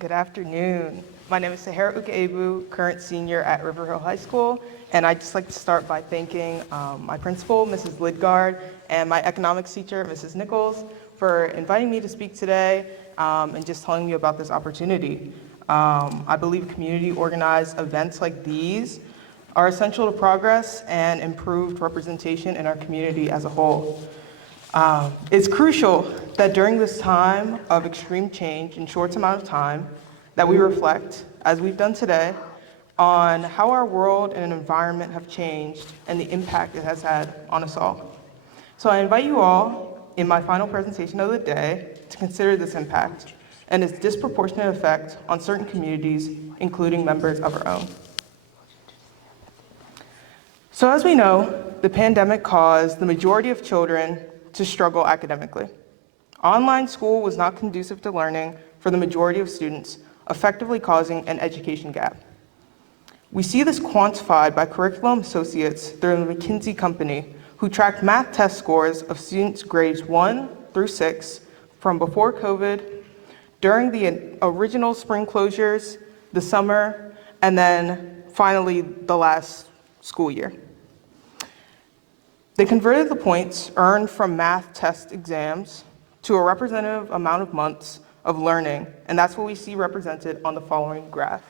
Good afternoon. My name is Sahara Ukaegbu, current senior at River Hill High School, and I'd just like to start by thanking my principal, Mrs. Lidgard, and my economics teacher, Mrs. Nichols, for inviting me to speak today and just telling me about this opportunity. I believe community organized events like these are essential to progress and improved representation in our community as a whole. It's crucial that during this time of extreme change in short amount of time, that we reflect, as we've done today, on how our world and environment have changed and the impact it has had on us all. So I invite you all, in my final presentation of the day, to consider this impact and its disproportionate effect on certain communities, including members of our own. So as we know, the pandemic caused the majority of children to struggle academically. Online school was not conducive to learning for the majority of students, effectively causing an education gap. We see this quantified by curriculum associates through the McKinsey company, who tracked math test scores of students grades 1 through 6 from before COVID, during the original spring closures, the summer, and then finally the last school year. They converted the points earned from math test exams to a representative amount of months of learning, and that's what we see represented on the following graph.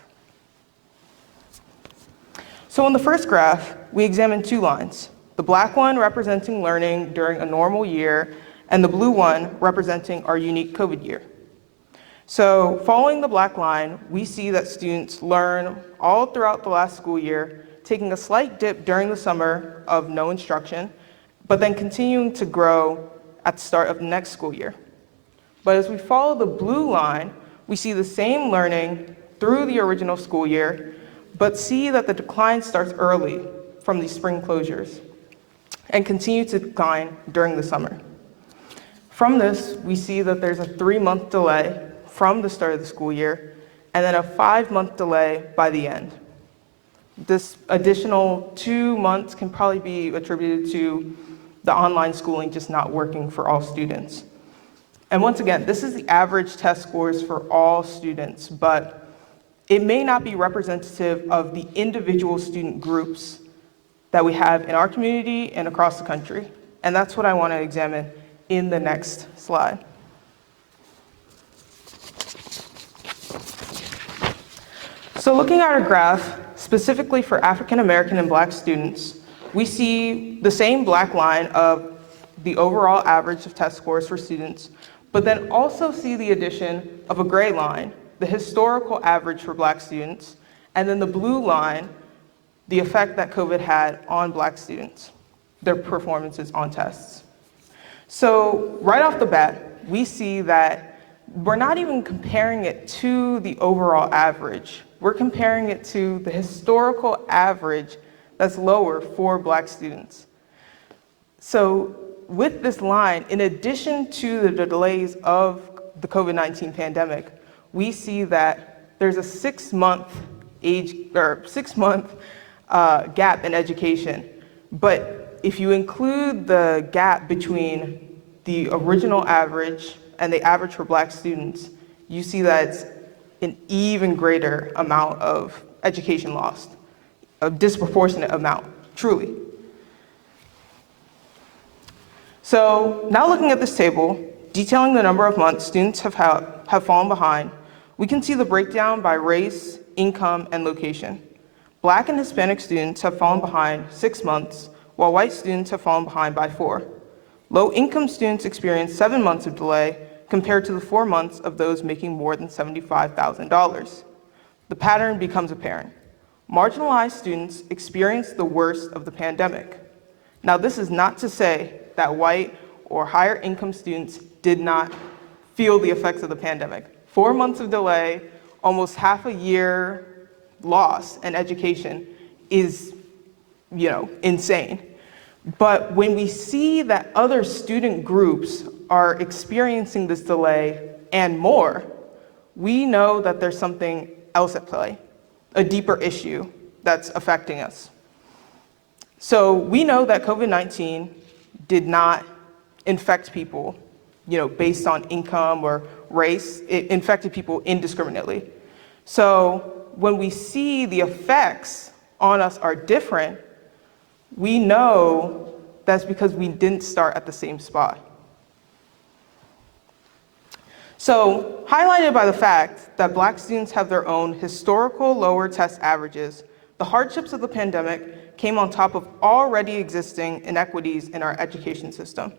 So in the first graph, we examined two lines, the black one representing learning during a normal year, and the blue one representing our unique COVID year. So following the black line, we see that students learn all throughout the last school year, taking a slight dip during the summer of no instruction, but then continuing to grow at the start of the next school year. But as we follow the blue line, we see the same learning through the original school year, but see that the decline starts early from these spring closures and continue to decline during the summer. From this, we see that there's a 3-month delay from the start of the school year, and then a 5-month delay by the end. This additional 2 months can probably be attributed to the online schooling just not working for all students. And once again, this is the average test scores for all students, but it may not be representative of the individual student groups that we have in our community and across the country. And that's what I want to examine in the next slide. So looking at our graph, specifically for African American and Black students, we see the same black line of the overall average of test scores for students, but then also see the addition of a gray line, the historical average for Black students, and then the blue line, the effect that COVID had on Black students, their performances on tests. So right off the bat, we see that we're not even comparing it to the overall average. We're comparing it to the historical average that's lower for Black students. So with this line, in addition to the delays of the COVID-19 pandemic, we see that there's a 6-month gap in education. But if you include the gap between the original average and the average for Black students, you see that it's an even greater amount of education lost, a disproportionate amount, truly. So now looking at this table, detailing the number of months students have fallen behind, we can see the breakdown by race, income, and location. Black and Hispanic students have fallen behind 6 months, while white students have fallen behind by 4. Low-income students experience 7 months of delay compared to the 4 months of those making more than $75,000. The pattern becomes apparent. Marginalized students experience the worst of the pandemic. Now, this is not to say that white or higher income students did not feel the effects of the pandemic. 4 months of delay, almost half a year loss in education is, insane. But when we see that other student groups are experiencing this delay and more, we know that there's something else at play, a deeper issue that's affecting us. So we know that COVID-19 did not infect people based on income or race. It infected people indiscriminately. So when we see the effects on us are different, we know that's because we didn't start at the same spot. So, highlighted by the fact that Black students have their own historical lower test averages, the hardships of the pandemic came on top of already existing inequities in our education system.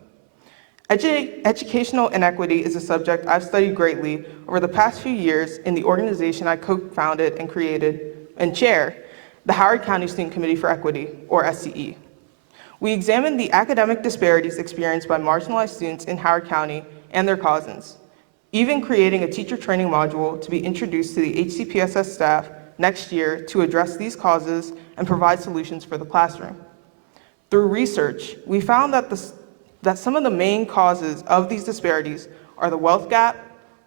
Educational inequity is a subject I've studied greatly over the past few years in the organization I co-founded and created and chair, the Howard County Student Committee for Equity, or SCE. We examined the academic disparities experienced by marginalized students in Howard County and their causes, even creating a teacher training module to be introduced to the HCPSS staff next year to address these causes and provide solutions for the classroom. Through research, we found that some of the main causes of these disparities are the wealth gap,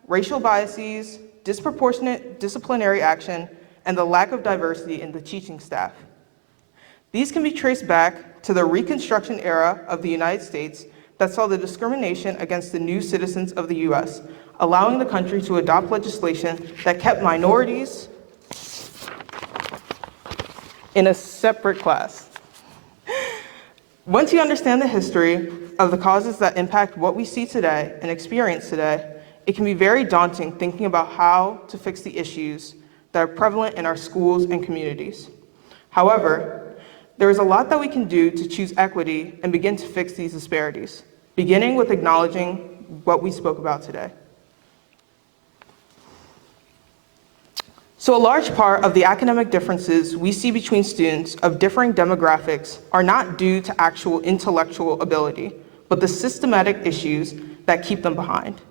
racial biases, disproportionate disciplinary action, and the lack of diversity in the teaching staff. These can be traced back to the Reconstruction era of the United States that saw the discrimination against the new citizens of the US, allowing the country to adopt legislation that kept minorities in a separate class. Once you understand the history of the causes that impact what we see today and experience today, it can be very daunting thinking about how to fix the issues that are prevalent in our schools and communities. However, there is a lot that we can do to choose equity and begin to fix these disparities, beginning with acknowledging what we spoke about today. So a large part of the academic differences we see between students of differing demographics are not due to actual intellectual ability, but the systematic issues that keep them behind.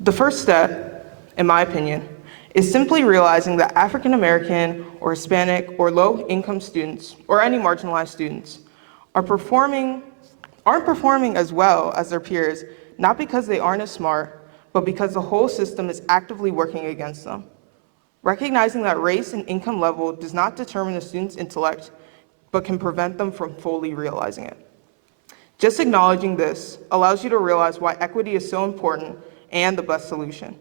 The first step, in my opinion, is simply realizing that African American or Hispanic or low-income students, or any marginalized students, aren't performing as well as their peers, not because they aren't as smart, but because the whole system is actively working against them. Recognizing that race and income level does not determine a student's intellect, but can prevent them from fully realizing it. Just acknowledging this allows you to realize why equity is so important and the best solution.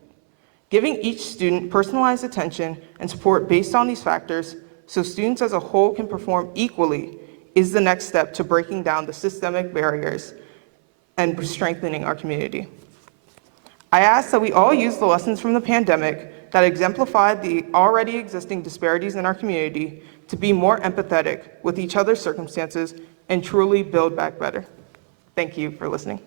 Giving each student personalized attention and support based on these factors so students as a whole can perform equally is the next step to breaking down the systemic barriers and strengthening our community. I ask that we all use the lessons from the pandemic that exemplified the already existing disparities in our community to be more empathetic with each other's circumstances and truly build back better. Thank you for listening.